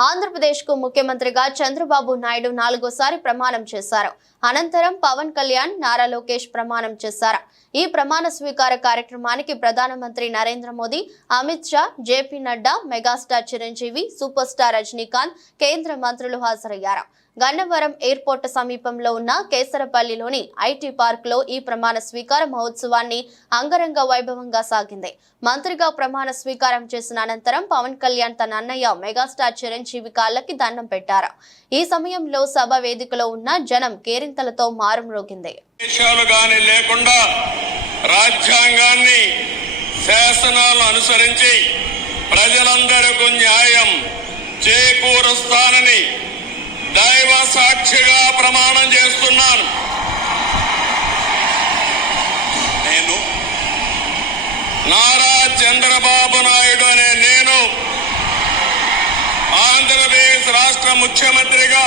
ఆంధ్రప్రదేశ్కు ముఖ్యమంత్రిగా చంద్రబాబు నాయుడు నాలుగోసారి ప్రమాణం చేశారు. అనంతరం పవన్ కళ్యాణ్ నారా లోకేష్ ప్రమాణం చేశారు. ఈ ప్రమాణ స్వీకార కార్యక్రమానికి ప్రధానమంత్రి Narendra Modi Amit Shah JP Nadda megastar Chiranjeevi superstar Rajinikanth కేంద్ర మంత్రులు హాజరయ్యారు. గన్నవరం ఎయిర్పోర్ట్ సమీపంలో ఉన్న కేసరపల్లిలోని ఐటీ పార్క్లో ఈ ప్రమాణ స్వీకార మహోత్సవాన్ని అంగరంగ వైభవంగా సాగింది. మంత్రిగా ప్రమాణ స్వీకారం చేసిన అనంతరం పవన్ కళ్యాణ్ తన అన్నయ్య మెగాస్టార్ చిరంజీవి కాళ్ళకి దండం పెట్టారు. ఈ సమయంలో సభ వేదికలో ఉన్న జనం కేరింతలతో మారుమ్రోగింది లేకుండా రాజ్యాంగాన్ని శాసనాలను అనుసరించి ప్రజలందరకు న్యాయం చేకూరుస్తానని దైవ సాక్షిగా ప్రమాణం చేస్తున్నాను. నేను నారా చంద్రబాబు నాయుడు అనే నేను ఆంధ్రప్రదేశ్ రాష్ట్ర ముఖ్యమంత్రిగా